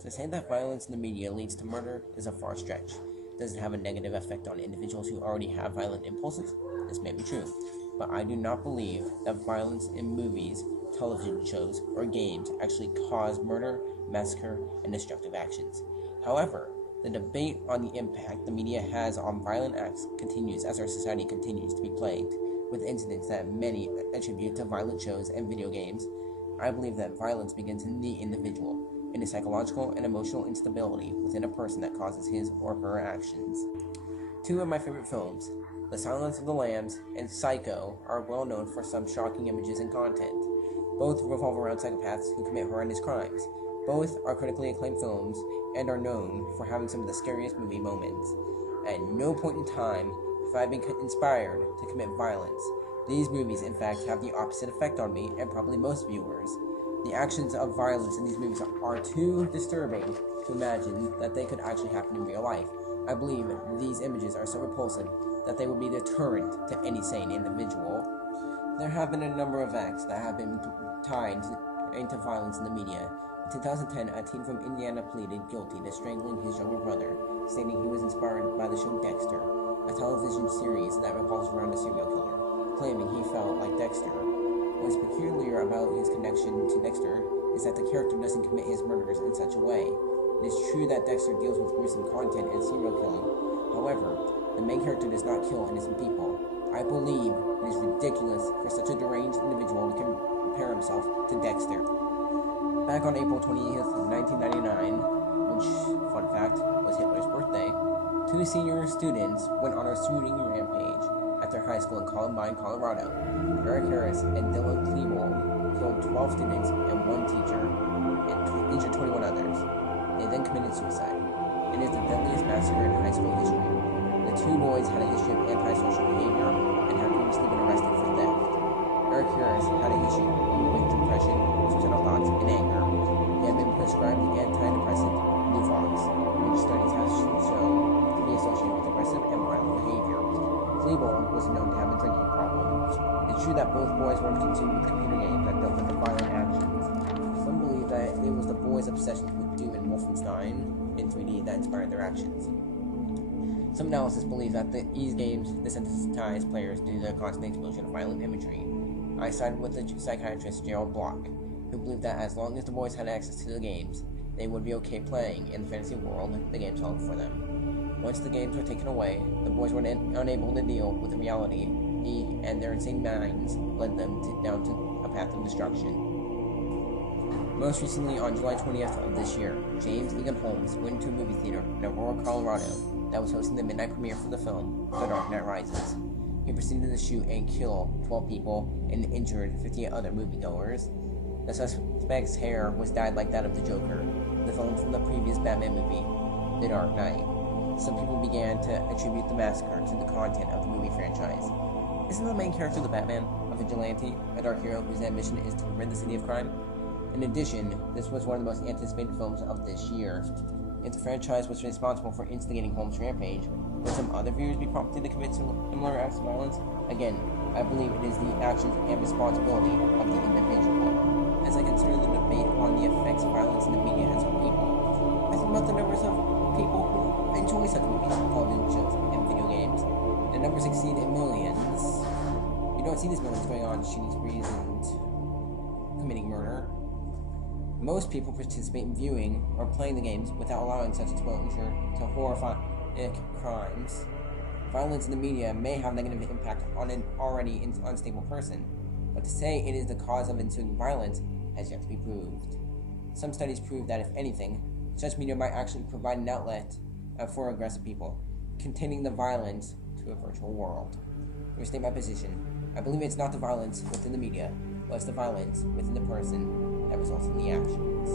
To say that violence in the media leads to murder is a far stretch. Does it have a negative effect on individuals who already have violent impulses? This may be true, but I do not believe that violence in movies, television shows, or games actually cause murder, massacre, and destructive actions. However, the debate on the impact the media has on violent acts continues as our society continues to be plagued with incidents that many attribute to violent shows and video games. I believe that violence begins in the individual, in the psychological and emotional instability within a person that causes his or her actions. Two of my favorite films, The Silence of the Lambs and Psycho, are well known for some shocking images and content. Both revolve around psychopaths who commit horrendous crimes. Both are critically acclaimed films and are known for having some of the scariest movie moments. At no point in time have I been inspired to commit violence. These movies, in fact, have the opposite effect on me and probably most viewers. The actions of violence in these movies are too disturbing to imagine that they could actually happen in real life. I believe these images are so repulsive that they would be a deterrent to any sane individual. There have been a number of acts that have been tied into violence in the media. In 2010, a teen from Indiana pleaded guilty to strangling his younger brother, stating he was inspired by the show Dexter, a television series that revolves around a serial killer, claiming he felt like Dexter. What is peculiar about his connection to Dexter is that the character doesn't commit his murders in such a way. It is true that Dexter deals with gruesome content and serial killing. However, the main character does not kill innocent people. I believe it is ridiculous for such a deranged individual to compare himself to Dexter. Back on April 20th, 1999, which, fun fact, was Hitler's birthday, two senior students went on a shooting rampage at their high school in Columbine, Colorado. Eric Harris and Dylan Klebold killed 12 students and one teacher and injured 21 others. They then committed suicide. It is the deadliest massacre in high school history. The two boys had a history of antisocial behavior and had previously been arrested for theft. Eric Harris had an issue with depression, suicidal thoughts, and anger. He had been prescribed the antidepressant Luvox, which studies have shown to be associated with aggressive and violent behavior. Klebold was known to have a drinking problem. It's true that both boys were consumed with computer games that dealt with the violent actions. Some believe that it was the boys' obsession with Doom and Wolfenstein in 3D that inspired their actions. Some analysis believes that these games desensitize players due to the constant explosion of violent imagery. I sided with the psychiatrist Gerald Block, who believed that as long as the boys had access to the games, they would be okay playing in the fantasy world the games held for them. Once the games were taken away, the boys were unable to deal with the reality, and their insane minds led them down to a path of destruction. Most recently, on July 20th of this year, James Egan Holmes went to a movie theater in Aurora, Colorado that was hosting the midnight premiere for the film The Dark Knight Rises. He proceeded to shoot and kill 12 people and injured 58 other moviegoers. The suspect's hair was dyed like that of the Joker, the villain from the previous Batman movie, The Dark Knight. Some people began to attribute the massacre to the content of the movie franchise. Isn't the main character the Batman, a vigilante, a dark hero whose ambition is to rid the city of crime? In addition, this was one of the most anticipated films of this year. If the franchise was responsible for instigating Holmes' rampage, would some other viewers be prompted to commit similar acts of violence? Again, I believe it is the actions and responsibility of the individual. As I consider the debate on the effects violence in the media has on people, I think about the numbers of people who enjoy such movies, television shows, and video games. The numbers exceed in millions. You don't see these millions going on shooting sprees and committing murder. Most people participate in viewing or playing the games without allowing such exposure to horrific crimes. Violence in the media may have a negative impact on an already unstable person, but to say it is the cause of ensuing violence has yet to be proved. Some studies prove that, if anything, such media might actually provide an outlet for aggressive people, containing the violence to a virtual world. To restate my position, I believe it's not the violence within the media, but it's the violence within the person that results in the actions.